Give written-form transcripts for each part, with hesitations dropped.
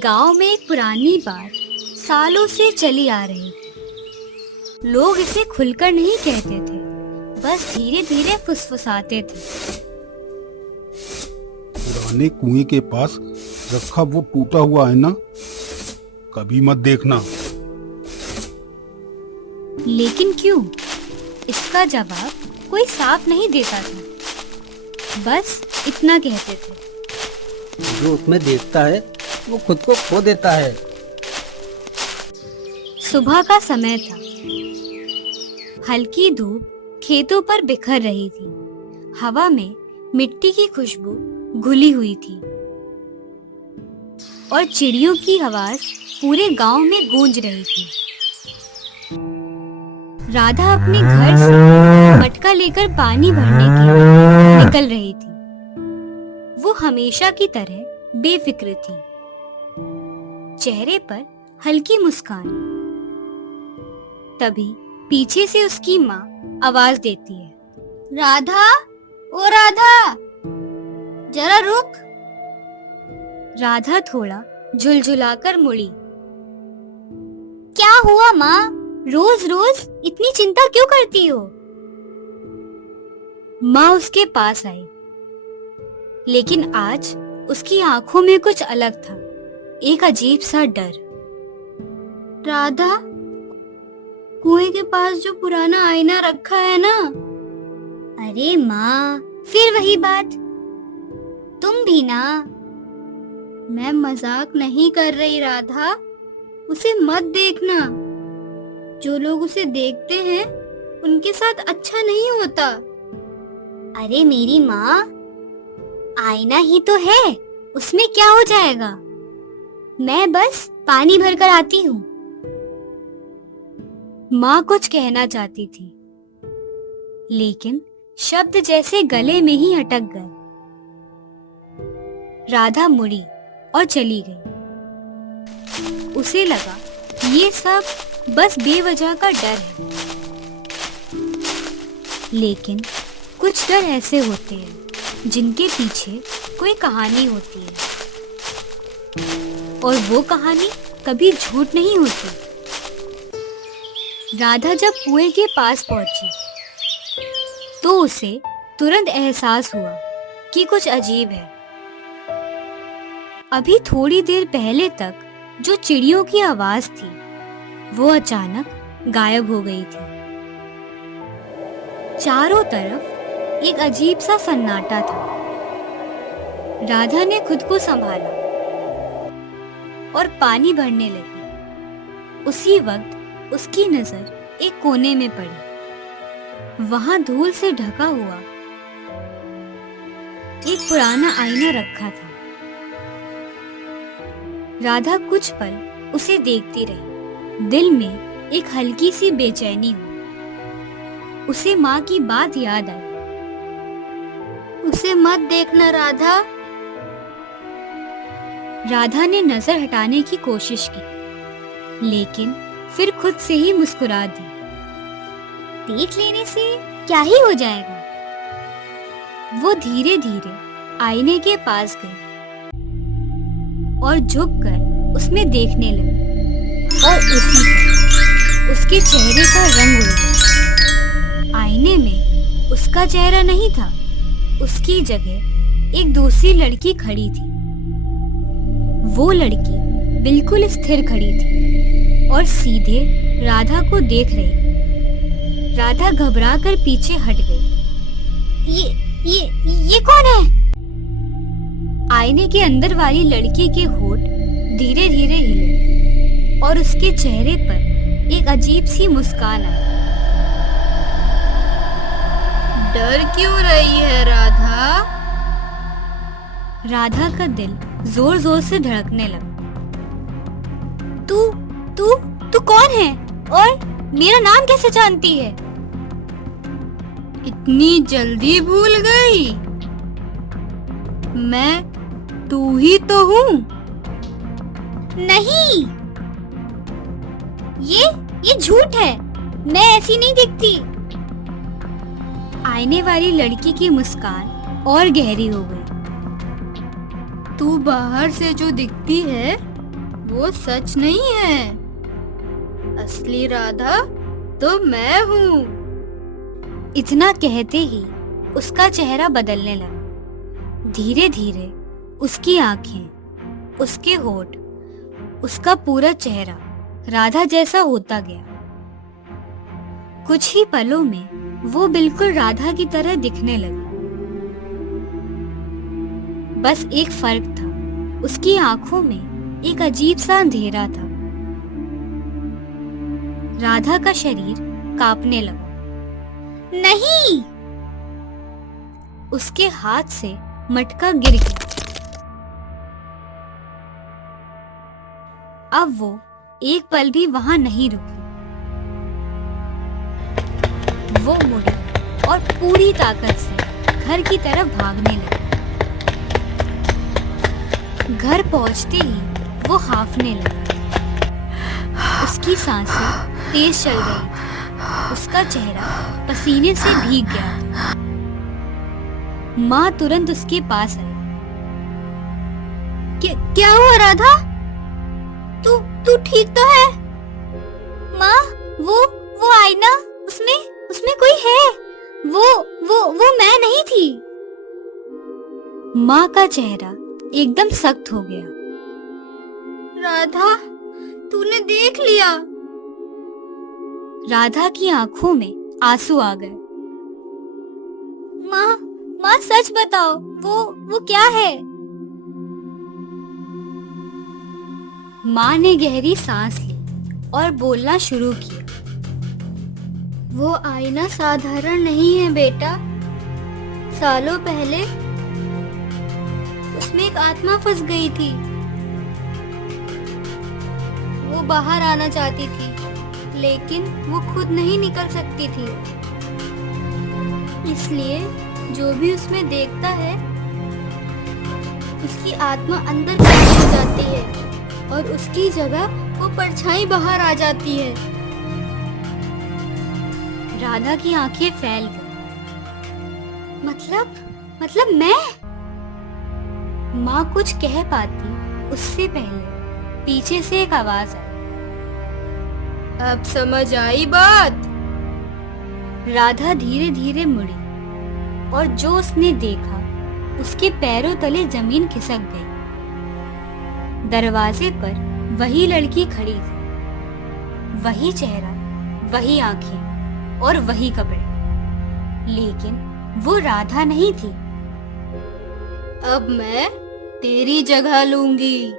गांव में एक पुरानी बात सालों से चली आ रही थी। लोग इसे खुलकर नहीं कहते थे, बस धीरे धीरे फुसफुसाते थे। पुराने कुएं के पास रखा वो टूटा हुआ आईना कभी मत देखना। लेकिन क्यों? इसका जवाब कोई साफ नहीं देता था, बस इतना कहते थे। जो उसमें देखता है वो खुद को खो देता है। सुबह का समय था। हल्की धूप खेतों पर बिखर रही थी। हवा में मिट्टी की खुशबू घुली हुई थी और चिड़ियों की आवाज पूरे गांव में गूंज रही थी। राधा अपने घर से मटका लेकर पानी भरने के लिए निकल रही थी। वो हमेशा की तरह बेफिक्र थी, चेहरे पर हल्की मुस्कान। तभी पीछे से उसकी माँ आवाज देती है, राधा, ओ राधा, जरा रुक। राधा थोड़ा झुलझुलाकर मुड़ी। क्या हुआ माँ? रोज रोज इतनी चिंता क्यों करती हो? माँ उसके पास आई, लेकिन आज उसकी आंखों में कुछ अलग था, एक अजीब सा डर। राधा, कुएं के पास जो पुराना आईना रखा है ना? अरे माँ, फिर वही बात। तुम भी ना। मैं मजाक नहीं कर रही राधा, उसे मत देखना। जो लोग उसे देखते हैं उनके साथ अच्छा नहीं होता। अरे मेरी माँ, आईना ही तो है, उसमें क्या हो जाएगा? मैं बस पानी भरकर आती हूँ। माँ कुछ कहना चाहती थी, लेकिन शब्द जैसे गले में ही अटक गए। राधा मुड़ी और चली गई। उसे लगा ये सब बस बेवजह का डर है। लेकिन कुछ डर ऐसे होते हैं जिनके पीछे कोई कहानी होती है, और वो कहानी कभी झूठ नहीं होती। राधा जब कुएं के पास पहुंची तो उसे तुरंत एहसास हुआ कि कुछ अजीब है। अभी थोड़ी देर पहले तक जो चिड़ियों की आवाज थी वो अचानक गायब हो गई थी। चारों तरफ एक अजीब सा सन्नाटा था। राधा ने खुद को संभाला और पानी भरने लगी। उसी वक्त उसकी नजर एक कोने में पड़ी। वहां धूल से ढका हुआ एक पुराना आईना रखा था। राधा कुछ पल उसे देखती रही। दिल में एक हल्की सी बेचैनी हुई। उसे माँ की बात याद आई, उसे मत देखना राधा। राधा ने नजर हटाने की कोशिश की, लेकिन फिर खुद से ही मुस्कुरा दी। देख लेने से क्या ही हो जाएगा। वो धीरे धीरे आईने के पास गई और झुककर उसमें देखने लगी, और उसी पर उसके चेहरे का रंग उड़ गया। आईने में उसका चेहरा नहीं था, उसकी जगह एक दूसरी लड़की खड़ी थी। वो लड़की बिल्कुल स्थिर खड़ी थी और सीधे राधा को देख रही। राधा घबराकर पीछे हट गई। ये कौन है? आईने के अंदर वाली लड़की के होठ धीरे धीरे हिले और उसके चेहरे पर एक अजीब सी मुस्कान आई। डर क्यों रही है राधा? राधा का दिल जोर जोर से धड़कने लगा। तू तू तू कौन है और मेरा नाम कैसे जानती है? इतनी जल्दी भूल गई? मैं तू ही तो हूँ। नहीं, ये झूठ है। मैं ऐसी नहीं दिखती। आईने वाली लड़की की मुस्कान और गहरी हो गई। तू बाहर से जो दिखती है वो सच नहीं है। असली राधा तो मैं हूँ। इतना कहते ही उसका चेहरा बदलने लगा। धीरे धीरे उसकी आंखें, उसके होठ, उसका पूरा चेहरा राधा जैसा होता गया। कुछ ही पलों में वो बिल्कुल राधा की तरह दिखने लगी। बस एक फर्क था, उसकी आंखों में एक अजीब सा अंधेरा था। राधा का शरीर कांपने लगा। नहीं! उसके हाथ से मटका गिर गया। अब वो एक पल भी वहां नहीं रुकी। वो मुड़ी और पूरी ताकत से घर की तरफ भागने लगी। घर पहुंचते ही वो हांफने लगा। उसकी सांसें तेज चल रही थी। उसका चेहरा पसीने से भीग गया था। माँ तुरंत उसके पास आई। क्या हुआ राधा? तू ठीक तो है? माँ, वो आईना, उसमें कोई है। वो मैं नहीं थी। माँ का चेहरा एकदम सख्त हो गया। राधा, तूने देख लिया। राधा की आंखों में आंसू आ गए। माँ सच बताओ, वो क्या है? माँ ने गहरी सांस ली और बोलना शुरू किया। वो आईना साधारण नहीं है बेटा। सालों पहले उसमें एक आत्मा फंस गई थी। वो बाहर आना चाहती थी, लेकिन वो खुद नहीं निकल सकती थी। इसलिए जो भी उसमें देखता है, उसकी आत्मा अंदर कैद हो जाती है और उसकी जगह वो परछाई बाहर आ जाती है। राधा की आंखें फैल गई। मतलब मैं? माँ कुछ कह पाती उससे पहले पीछे से एक आवाज आई। अब समझ आई बात? राधा धीरे धीरे मुड़ी और जो उसने देखा, उसके पैरों तले जमीन खिसक गई। दरवाजे पर वही लड़की खड़ी थी। वही चेहरा, वही आंखें और वही कपड़े, लेकिन वो राधा नहीं थी। अब मैं तेरी जगह लूंगी।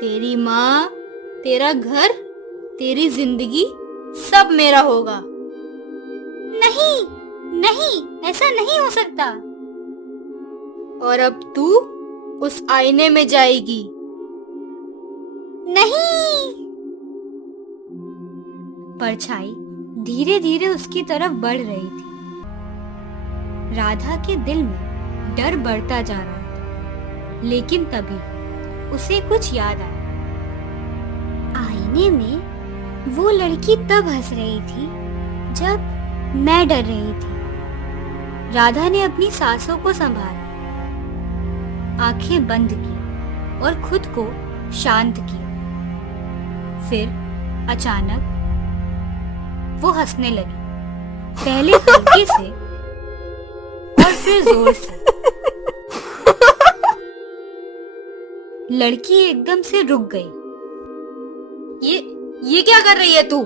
तेरी माँ, तेरा घर, तेरी जिंदगी सब मेरा होगा। नहीं, ऐसा नहीं हो सकता। और अब तू उस आईने में जाएगी। नहीं! परछाई धीरे धीरे उसकी तरफ बढ़ रही थी। राधा के दिल में डर बढ़ता जा रहा था, लेकिन तभी उसे कुछ याद आया। आईने में वो लड़की तब हंस रही थी जब मैं डर रही थी। राधा ने अपनी सांसों को संभाला, आंखें बंद की और खुद को शांत किया। फिर अचानक वो हंसने लगी, पहले हल्के से और फिर जोर से। लड़की एकदम से रुक गई। ये क्या कर रही है तू?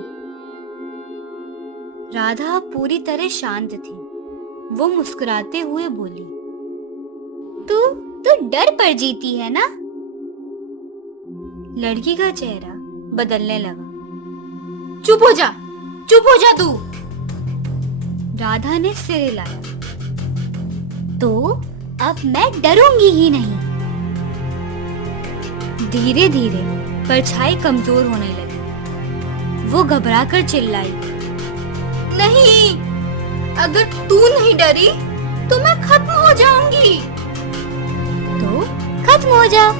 राधा पूरी तरह शांत थी। वो मुस्कुराते हुए बोली, तू डर पर जीती है ना? लड़की का चेहरा बदलने लगा। चुप हो जा तू। राधा ने सिर हिलाया। तो अब मैं डरूंगी ही नहीं। धीरे धीरे परछाई कमजोर होने लगी। वो घबराकर चिल्लाई, नहीं, अगर तू नहीं डरी तो मैं खत्म हो जाऊंगी। तो खत्म हो जा।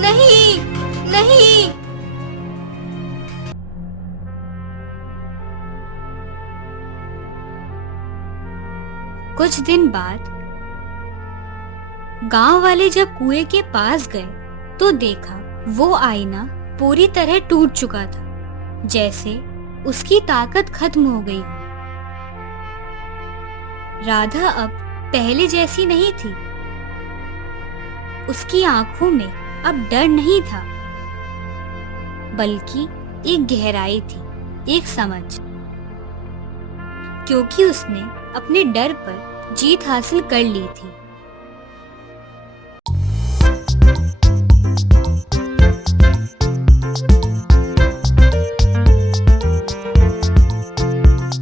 नहीं। कुछ दिन बाद गांव वाले जब कुएं के पास गए तो देखा वो आईना पूरी तरह टूट चुका था, जैसे उसकी ताकत खत्म हो गई। राधा अब पहले जैसी नहीं थी। उसकी आंखों में अब डर नहीं था, बल्कि एक गहराई थी, एक समझ, क्योंकि उसने अपने डर पर जीत हासिल कर ली थी।